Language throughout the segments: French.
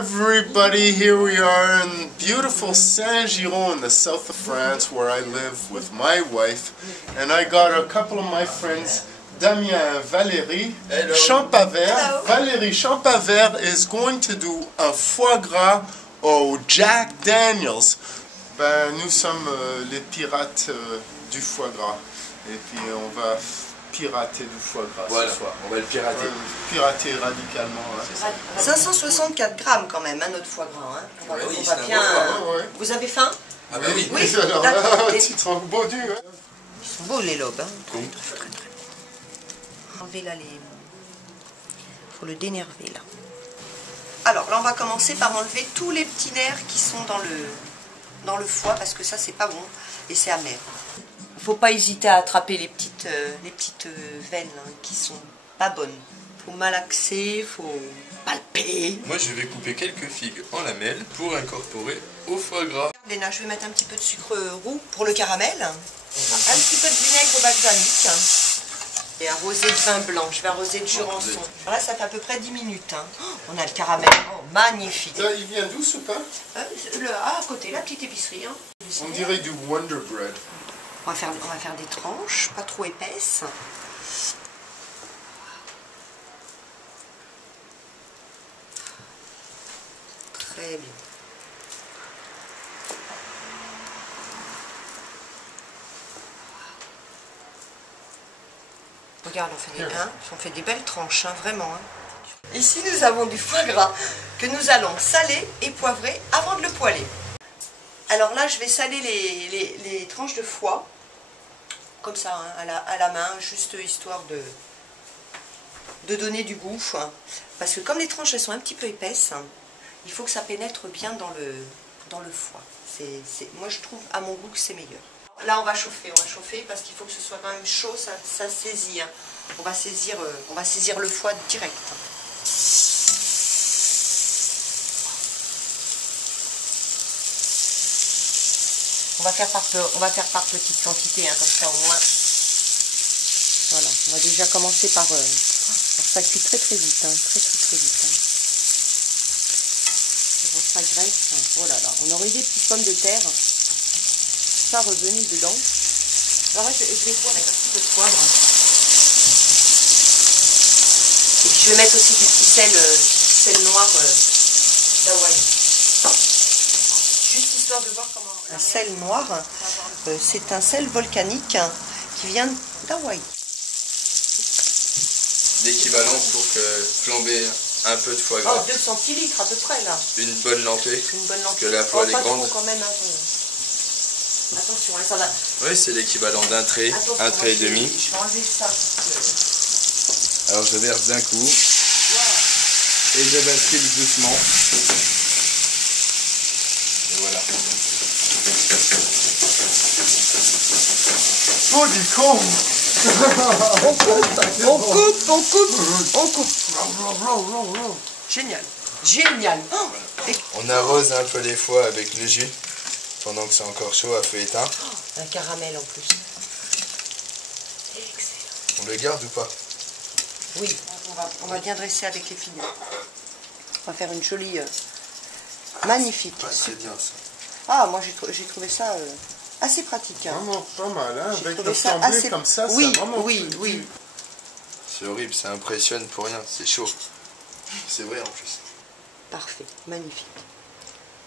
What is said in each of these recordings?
everybody, here we are in beautiful Saint-Girons in the south of France where I live with my wife, and I got a couple of my friends, Damien and Valérie Champavert. Hello. Valérie Champavert is going to do un foie gras au Jack Daniels. Ben, nous sommes les pirates du foie gras, et puis on va pirater du foie gras ce soir. On va le pirater. Pirater radicalement. Hein. 564 grammes quand même, notre foie gras. Hein. On va, Oui, on va c'est bien. ouais. Vous avez faim? Ah bah oui. Oui, Alors, d'accord. tu te rends beau du. Hein. Ils sont beaux les lobes. Hein. Oui. Très. Enlever là les. Faut le dénerver là. Alors là, on va commencer par enlever tous les petits nerfs qui sont dans le foie parce que ça c'est pas bon et c'est amer. Il faut pas hésiter à attraper les petites veines hein, qui sont pas bonnes. Faut malaxer, faut palper. Moi je vais couper quelques figues en lamelles pour incorporer au foie gras. Léna, je vais mettre un petit peu de sucre roux pour le caramel, un petit peu de vinaigre balsamique et arroser de vin blanc. Je vais arroser de jurançon. Voilà, ça fait à peu près 10 minutes. Hein. Oh, on a le caramel, oh, magnifique. Ça, il vient d'où ce pain? À côté, la petite épicerie. Hein. On dirait du Wonder Bread. On va faire des tranches, pas trop épaisses. Très bien. Regarde, on fait des belles tranches, hein, vraiment. Hein. Ici, nous avons du foie gras que nous allons saler et poivrer avant de le poêler. Alors là, je vais saler les tranches de foie, comme ça, hein, à la main, juste histoire de donner du goût. Hein. Parce que comme les tranches elles sont un petit peu épaisses, hein, il faut que ça pénètre bien dans le foie. Moi, je trouve à mon goût que c'est meilleur. Là, on va chauffer parce qu'il faut que ce soit quand même chaud, ça saisit. Hein. On va saisir le foie direct. On va faire par petite quantité, hein, comme ça au moins. Voilà, on va déjà commencer par... ça cuit très vite, hein, très vite. Hein. Ça graisse, hein. Oh là là, on aurait des petites pommes de terre. Ça revenu dedans. Alors là, je vais poivre avec un petit peu de poivre. Et puis je vais mettre aussi du petit sel noir d'Hawaï. Juste histoire de voir comment... Un sel noir, c'est un sel volcanique qui vient d'Hawaï. L'équivalent pour flamber un peu de foie gras. Oh, 2 centilitres à peu près là. Une bonne lampée. Parce que la Oh, poêle est pas grande. trop quand même. Hein. Attention, hein, ça va. Oui, c'est l'équivalent d'un trait, Attention, un trait et je demi. vais enlever ça. Alors je verse d'un coup. Et je bascule doucement. Et voilà. Oh, du con! On coupe. Génial. Oh, On arrose un peu les foies avec le jus pendant que c'est encore chaud à feu éteint. un caramel en plus. Excellent. On le garde ou pas? Oui, on va bien dresser avec les figues. On va faire une jolie... magnifique. Ouais, c'est bien ça. Ah, moi j'ai trouvé ça assez pratique. Hein. Vraiment pas mal, hein? J'ai Avec trouvé le ça flambé assez... comme ça, oui, ça vraiment... oui. C'est horrible, ça impressionne pour rien, c'est chaud. C'est vrai en plus. Parfait, magnifique.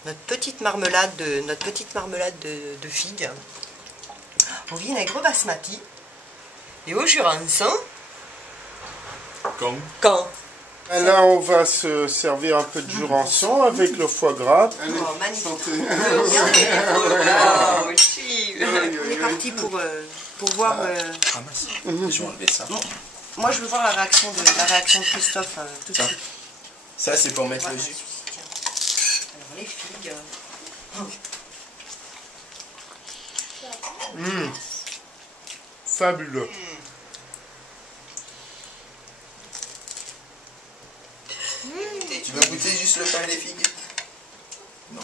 Notre petite marmelade de figues au vinaigre basmati et au jurançon. Quand Et là, on va se servir un peu de jurançon avec le foie gras. Oh, magnifique. Santé. Oh, oui. On est parti pour voir... Ah mince, je vais enlever ça. Moi, je veux voir la réaction de Christophe tout de suite. Ça c'est pour mettre Voilà. le jus. Tiens. Alors, les figues... Fabuleux. Tu vas goûter juste le pain et les figues? Non.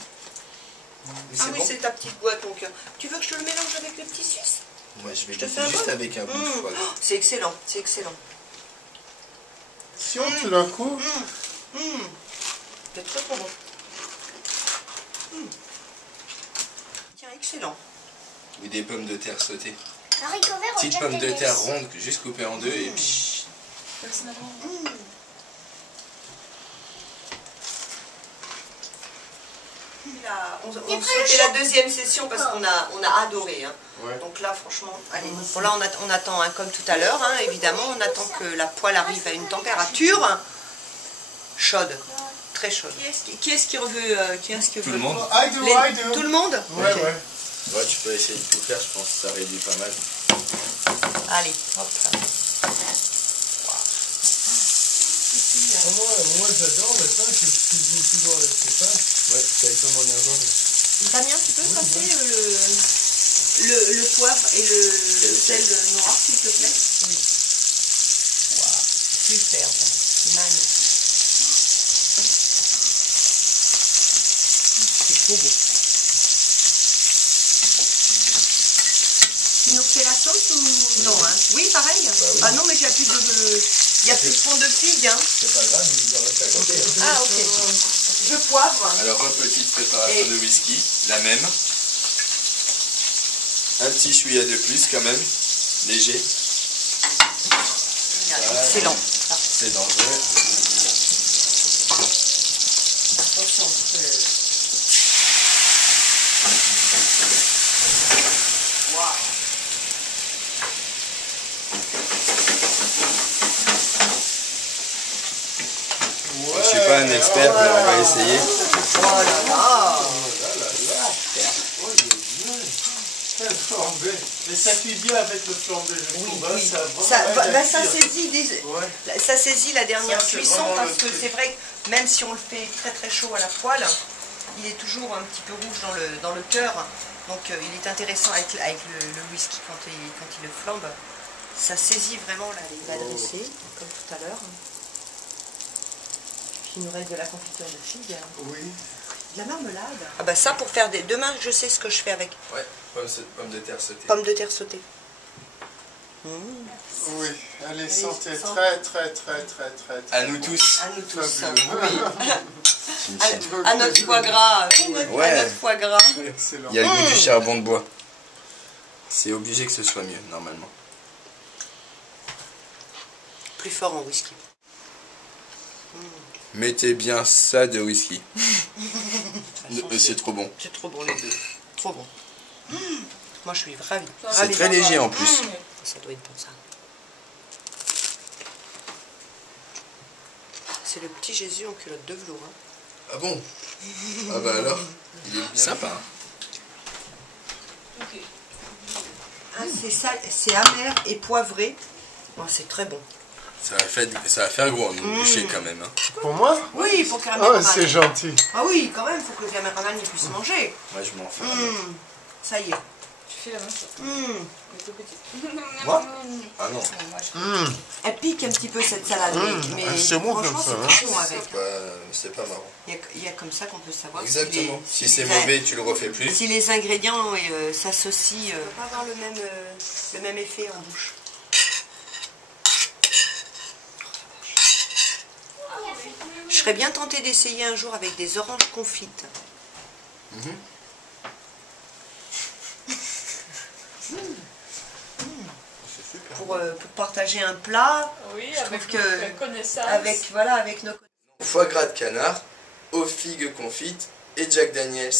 Mais Ah c'est oui, bon. c'est ta petite boîte, donc. Tu veux que je te le mélange avec les petits suisses? Moi je vais te goûter fais un juste bol. avec un bout de foie gras. C'est excellent, c'est excellent. Si on tout d'un coup... C'est très bon. Tiens, excellent. Ou des pommes de terre sautées. Haricots verts au Petites Jack pommes de Daniels. terre rondes, juste coupées en deux et puis... On fait la deuxième session parce qu'on a adoré. Hein. Ouais. Donc là, franchement, allez. Bon, là, on attend, hein, comme tout à l'heure, hein, évidemment, on attend que la poêle arrive à une température chaude, très chaude. Qui est-ce qui veut Tout le monde. I do. Tout le monde. Ouais, Ok. ouais. Ouais, tu peux essayer de tout faire, je pense que ça réduit pas mal. Allez, hop. Moi j'adore, mais ça, je cuisine toujours avec ces pains. Ouais, c'est exactement bien. Damien, tu peux passer le poivre et le sel noir, s'il te plaît? Oui. Wow. Superbe. Magnifique. C'est trop beau. Tu nous refais la sauce ou non, hein? Oui, pareil. Bah oui. Ah non, mais il n'y a plus de fond de figue, hein? C'est pas grave, il doit rester à côté. Ah, ok. Je poivre. Alors, petite préparation de whisky, la même. Un petit chouïa de plus quand même, léger. Excellent. C'est dangereux. Attention. Waouh. Je suis pas un expert, mais on va essayer. Oh là là. Quel flambé. Mais ça cuit bien avec le flambé, je trouve. Hein, ça a vraiment Ça, l'air bah, d'être ça cuit. saisit Ouais. ça saisit la dernière Ça, c'est cuisson vraiment parce le que truc. c'est vrai que même si on le fait très très chaud à la poêle, il est toujours un petit peu rouge dans le cœur. Donc il est intéressant avec le whisky quand il le flambe. Ça saisit vraiment là, les adressés, comme tout à l'heure. Puis il nous reste de la confiture de figue. Oui. De la marmelade. Ah bah ça pour faire des... Demain je sais ce que je fais avec Ouais, pommes de terre sautées. pommes de terre sautées. Oui, allez, Allez, sentez sentez. très. À nous tous. À nous tous. Fabuleux. À notre foie gras. Ouais. À notre foie gras. Excellent. Il y a le goût du charbon de bois. C'est obligé que ce soit mieux, normalement. Plus fort en whisky. Mettez bien ça de whisky. C'est trop bon. C'est trop bon les deux. Trop bon. Moi je suis ravie. C'est très léger en plus. Ça doit être bon ça. C'est le petit Jésus en culotte de velours. Hein. Ah bon? Ah bah alors, il est bien sympa. Ah, c'est amer et poivré. Oh, c'est très bon. Ça va faire gros en une bouchée quand même. Hein. Pour moi? Oui, pour que la Oh, caméraman. c'est gentil. Ah oui, quand même, il faut que le caméraman il puisse manger. Moi je m'en fais. Ça y est. Tu fais la même chose, mais tout petit. Moi? Ah non. Elle pique un petit peu cette salade, mais c'est bon comme franchement ça, hein. c'est très bon avec. C'est pas marrant. Il y a comme ça qu'on peut savoir. Exactement. Si c'est mauvais, tu le refais plus. Si les ingrédients s'associent, on va pas avoir le même effet en bouche. Je serais bien tentée d'essayer un jour avec des oranges confites. Pour partager un plat, Oui, je avec trouve que notre connaissance. avec nos Foie gras de canard, aux figues confites et Jack Daniels.